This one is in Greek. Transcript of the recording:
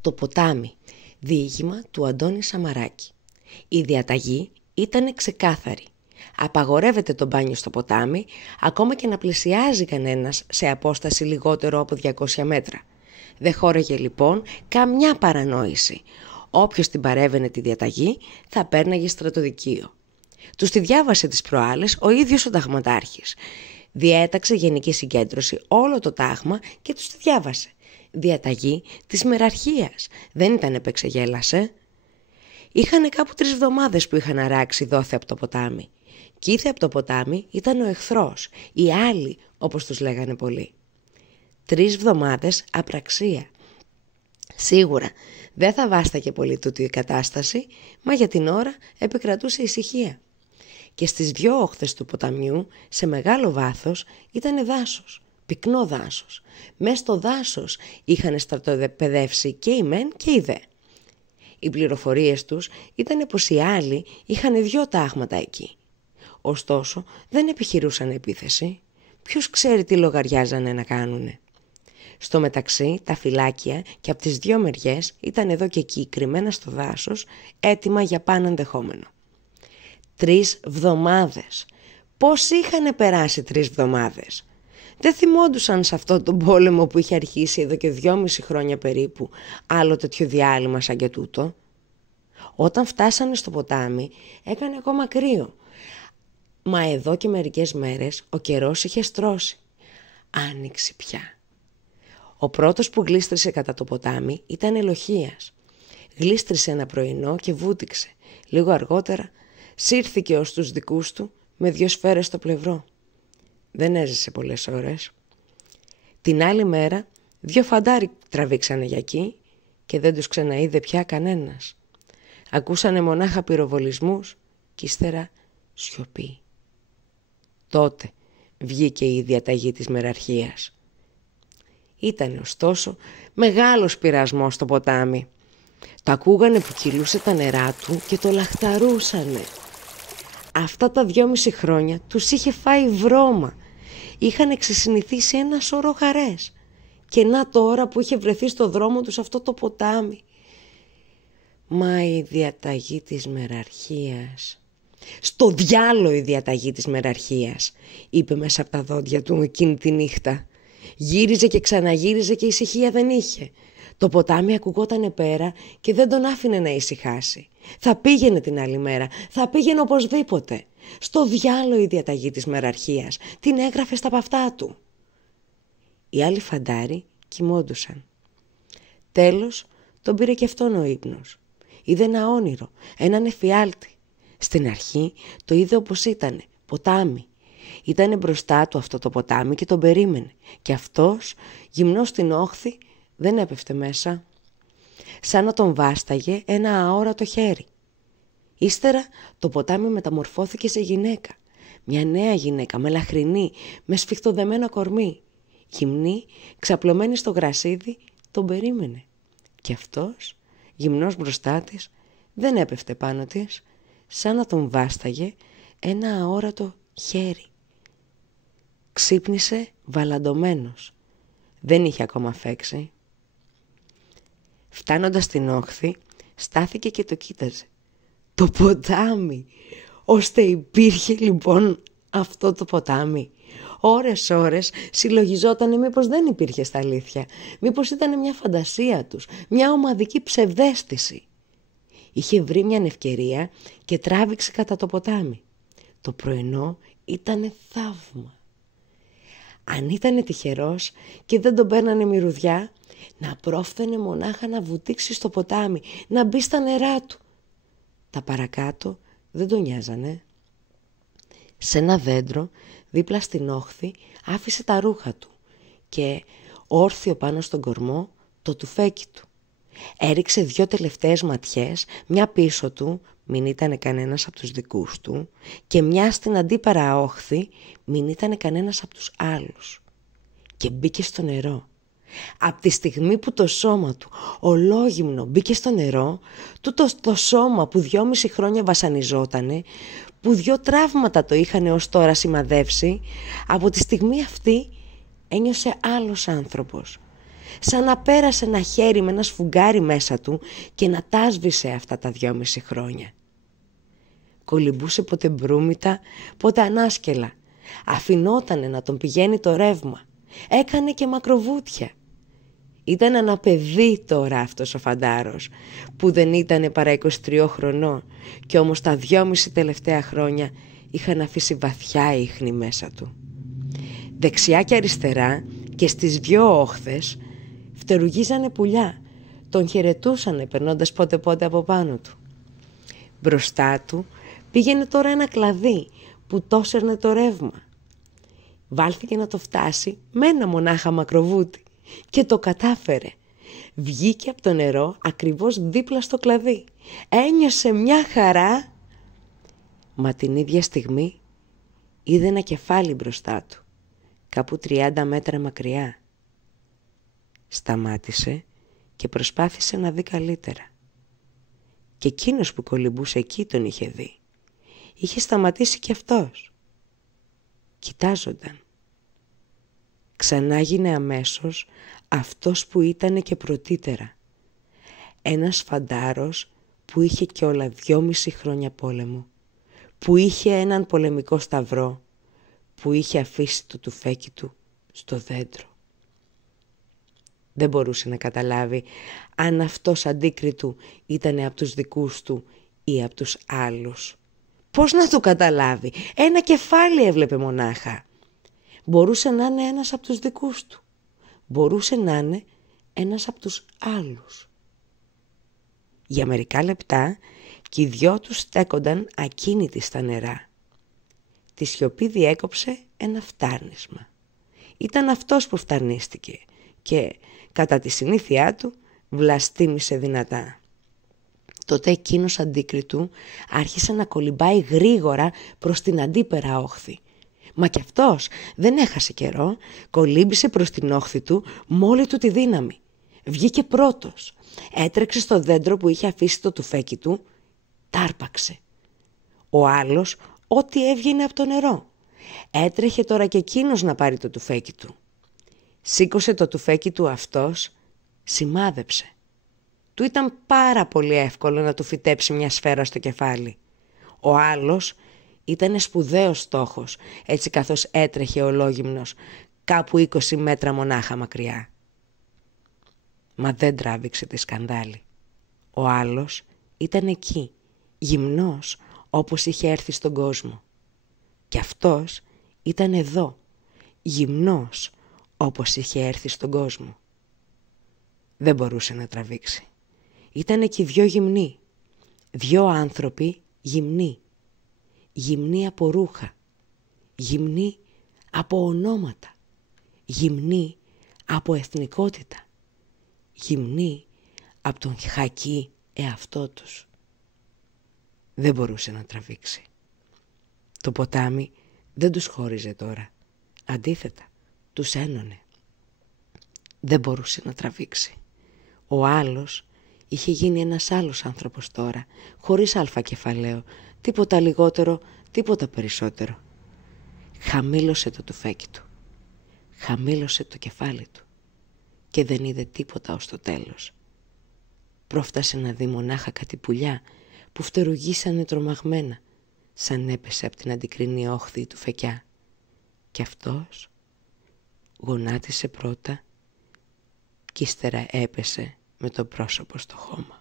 Το ποτάμι, διήγημα του Αντώνη Σαμαράκη. Η διαταγή ήταν ξεκάθαρη. Απαγορεύεται το μπάνιο στο ποτάμι, ακόμα και να πλησιάζει κανένας σε απόσταση λιγότερο από 200 μέτρα. Δεν χώρεγε λοιπόν καμιά παρανόηση. Όποιος την παρέβαινε τη διαταγή θα πέρναγε στρατοδικείο. Τους τη διάβασε τις προάλλες ο ίδιος ο ταγματάρχης. Διέταξε γενική συγκέντρωση όλο το τάγμα και τους τη διάβασε. Διαταγή της μεραρχίας. Δεν ήταν επεξεγέλασε. Είχανε κάπου 3 εβδομάδες που είχαν αράξει δόθε από το ποτάμι. Κι ήθε από το ποτάμι ήταν ο εχθρός, οι άλλοι όπως τους λέγανε πολλοί. 3 εβδομάδες απραξία. Σίγουρα δεν θα βάσταγε πολύ τούτη η κατάσταση, μα για την ώρα επικρατούσε ησυχία. Και στις 2 όχθες του ποταμιού, σε μεγάλο βάθος, ήταν δάσος, πυκνό δάσος. Μες στο δάσος είχαν στρατοπεδεύσει και οι μεν και οι δε. Οι πληροφορίες τους ήταν πως οι άλλοι είχαν 2 τάγματα εκεί. Ωστόσο δεν επιχειρούσαν επίθεση. Ποιος ξέρει τι λογαριάζανε να κάνουνε. Στο μεταξύ τα φυλάκια και από τις 2 μεριές ήταν εδώ και εκεί κρυμμένα στο δάσος, έτοιμα για πάνω ενδεχόμενο. 3 εβδομάδες. Πώς είχανε περάσει 3 εβδομάδες. Δεν θυμόντουσαν σε αυτό τον πόλεμο που είχε αρχίσει εδώ και 2,5 χρόνια περίπου άλλο τέτοιο διάλειμμα σαν και τούτο. Όταν φτάσανε στο ποτάμι έκανε ακόμα κρύο. Μα εδώ και μερικές μέρες ο καιρός είχε στρώσει. Άνοιξε πια. Ο πρώτος που γλίστρισε κατά το ποτάμι ήταν Ελοχίας. Γλίστρισε ένα πρωινό και βούτυξε. Λίγο αργότερα σύρθηκε ως τους δικούς του με 2 σφαίρες στο πλευρό. Δεν έζησε πολλές ώρες. Την άλλη μέρα 2 φαντάροι τραβήξανε για εκεί και δεν τους ξαναείδε πια κανένας. Ακούσανε μονάχα πυροβολισμούς κι ύστερα σιωπή. Τότε βγήκε η διαταγή της μεραρχίας. Ήτανε ωστόσο μεγάλος πειρασμός στο ποτάμι. Το ακούγανε που κυλούσε τα νερά του και το λαχταρούσανε. Αυτά τα 2,5 χρόνια τους είχε φάει βρώμα. Είχαν εξυσυνηθίσει ένα σωρό χαρές. Και να τώρα που είχε βρεθεί στο δρόμο τους αυτό το ποτάμι. Μα η διαταγή της μεραρχίας... «Στο διάλο η διαταγή της μεραρχίας», είπε μέσα από τα δόντια του εκείνη τη νύχτα. Γύριζε και ξαναγύριζε και ησυχία δεν είχε. Το ποτάμι ακουγότανε πέρα και δεν τον άφηνε να ησυχάσει. Θα πήγαινε την άλλη μέρα, θα πήγαινε οπωσδήποτε. Στο διάλο η διαταγή της μεραρχίας, την έγραφε στα παυτά του. Οι άλλοι φαντάροι κοιμόντουσαν. Τέλος τον πήρε και αυτόν ο ύπνος. Είδε ένα όνειρο, έναν εφιάλτη. Στην αρχή το είδε όπως ήτανε, ποτάμι. Ήτανε μπροστά του αυτό το ποτάμι και τον περίμενε. Και αυτός, γυμνός στην όχθη, δεν έπεφτε μέσα. Σαν να τον βάσταγε ένα αόρατο χέρι. Ύστερα το ποτάμι μεταμορφώθηκε σε γυναίκα. Μια νέα γυναίκα, μελαχρινή, με σφιχτοδεμένο κορμί. Γυμνή, ξαπλωμένη στο γρασίδι, τον περίμενε. Και αυτός, γυμνός μπροστά της, δεν έπεφτε πάνω της. Σαν να τον βάσταγε ένα αόρατο χέρι. Ξύπνησε βαλαντωμένος. Δεν είχε ακόμα φέξει. Φτάνοντας στην όχθη, στάθηκε και το κοίταζε. Το ποτάμι! Ώστε υπήρχε λοιπόν αυτό το ποτάμι. Ώρες συλλογιζότανε μήπως δεν υπήρχε στα αλήθεια. Μήπως ήταν μια φαντασία τους, μια ομαδική ψευδαίσθηση. Είχε βρει μια ευκαιρία και τράβηξε κατά το ποτάμι. Το πρωινό ήτανε θαύμα. Αν ήτανε τυχερός και δεν τον παίρνανε μυρουδιά, να πρόφθαινε μονάχα να βουτήξει στο ποτάμι, να μπει στα νερά του. Τα παρακάτω δεν τον νοιάζανε. Σε ένα δέντρο, δίπλα στην όχθη, άφησε τα ρούχα του και όρθιο πάνω στον κορμό το τουφέκι του. Έριξε 2 τελευταίες ματιές, μια πίσω του, μην ήτανε κανένας από τους δικούς του, και μια στην αντίπαρα όχθη, μην ήτανε κανένας από τους άλλους. Και μπήκε στο νερό. Από τη στιγμή που το σώμα του, ολόγυμνο, μπήκε στο νερό, τούτο το σώμα που 2,5 χρόνια βασανιζότανε, που 2 τραύματα το είχαν ως τώρα σημαδεύσει, από τη στιγμή αυτή ένιωσε άλλος άνθρωπος. σαν να πέρασε ένα χέρι με ένα σφουγγάρι μέσα του και να τα σβήσε αυτά τα 2,5 χρόνια. Κολυμπούσε πότε μπρούμητα, πότε ανάσκελα. Αφινότανε να τον πηγαίνει το ρεύμα. Έκανε και μακροβούτια. Ήταν ένα παιδί τώρα αυτός ο φαντάρος, που δεν ήτανε παρά 23 χρονών, και όμως τα 2,5 τελευταία χρόνια είχαν αφήσει βαθιά ίχνη μέσα του. Δεξιά και αριστερά και στις 2 όχθες φτερουγίζανε πουλιά. Τον χαιρετούσανε περνώντας πότε από πάνω του. Μπροστά του πήγαινε τώρα ένα κλαδί που τόσερνε το ρεύμα. Βάλθηκε να το φτάσει με ένα μονάχα μακροβούτι και το κατάφερε. Βγήκε από το νερό ακριβώς δίπλα στο κλαδί. Ένιωσε μια χαρά. Μα την ίδια στιγμή είδε ένα κεφάλι μπροστά του, κάπου 30 μέτρα μακριά. Σταμάτησε και προσπάθησε να δει καλύτερα. Και εκείνος που κολυμπούσε εκεί τον είχε δει. Είχε σταματήσει κι αυτός. Κοιτάζονταν. Ξανά γίνε αμέσως αυτός που ήτανε και πρωτήτερα. Ένας φαντάρος που είχε κιόλα 2,5 χρόνια πόλεμο, που είχε έναν πολεμικό σταυρό, που είχε αφήσει το τουφέκι του στο δέντρο. Δεν μπορούσε να καταλάβει αν αυτός αντίκριτου ήτανε από τους δικούς του ή από τους άλλους. Πώς να το καταλάβει? Ένα κεφάλι έβλεπε μονάχα. Μπορούσε να είναι ένας από τους δικούς του. Μπορούσε να είναι ένας από τους άλλους. Για μερικά λεπτά και οι 2 τους στέκονταν ακίνητοι στα νερά. Τη σιωπή διέκοψε ένα φτάρνισμα. Ήταν αυτός που φταρνίστηκε και κατά τη συνήθειά του βλαστήμησε δυνατά. Τότε εκείνος αντίκριτου άρχισε να κολυμπάει γρήγορα προς την αντίπερα όχθη. Μα κι αυτός δεν έχασε καιρό, κολύμπησε προς την όχθη του με όλη του τη δύναμη. Βγήκε πρώτος, έτρεξε στο δέντρο που είχε αφήσει το τουφέκι του, τάρπαξε. Ο άλλος ό,τι έβγαινε από το νερό. Έτρεχε τώρα και εκείνος να πάρει το τουφέκι του. Σήκωσε το τουφέκι του αυτός, σημάδεψε. Του ήταν πάρα πολύ εύκολο να του φυτέψει μια σφαίρα στο κεφάλι. Ο άλλος ήτανε σπουδαίος στόχος, έτσι καθώς έτρεχε ολόγυμνος, κάπου 20 μέτρα μονάχα μακριά. Μα δεν τράβηξε τη σκανδάλη. Ο άλλος ήταν εκεί, γυμνός όπως είχε έρθει στον κόσμο. Και αυτός ήταν εδώ, γυμνός όπως είχε έρθει στον κόσμο. Δεν μπορούσε να τραβήξει. Ήτανε και οι 2 γυμνοί. 2 άνθρωποι γυμνοί. Γυμνοί από ρούχα. Γυμνοί από ονόματα. Γυμνοί από εθνικότητα. Γυμνοί από τον χακί εαυτό τους. Δεν μπορούσε να τραβήξει. Το ποτάμι δεν τους χώριζε τώρα. Αντίθετα, τους ένωνε. Δεν μπορούσε να τραβήξει. Ο άλλος είχε γίνει ένας άλλος άνθρωπος τώρα, χωρίς αλφα κεφαλαίο, τίποτα λιγότερο, τίποτα περισσότερο. Χαμήλωσε το τουφέκι του. Χαμήλωσε το κεφάλι του. Και δεν είδε τίποτα ως το τέλος. Πρόφτασε να δει μονάχα κάτι πουλιά που φτερουγίσανε τρομαγμένα, σαν έπεσε από την αντικρινή όχθη του φεκιά. Και αυτός γονάτισε πρώτα κι ύστερα έπεσε με το πρόσωπο στο χώμα.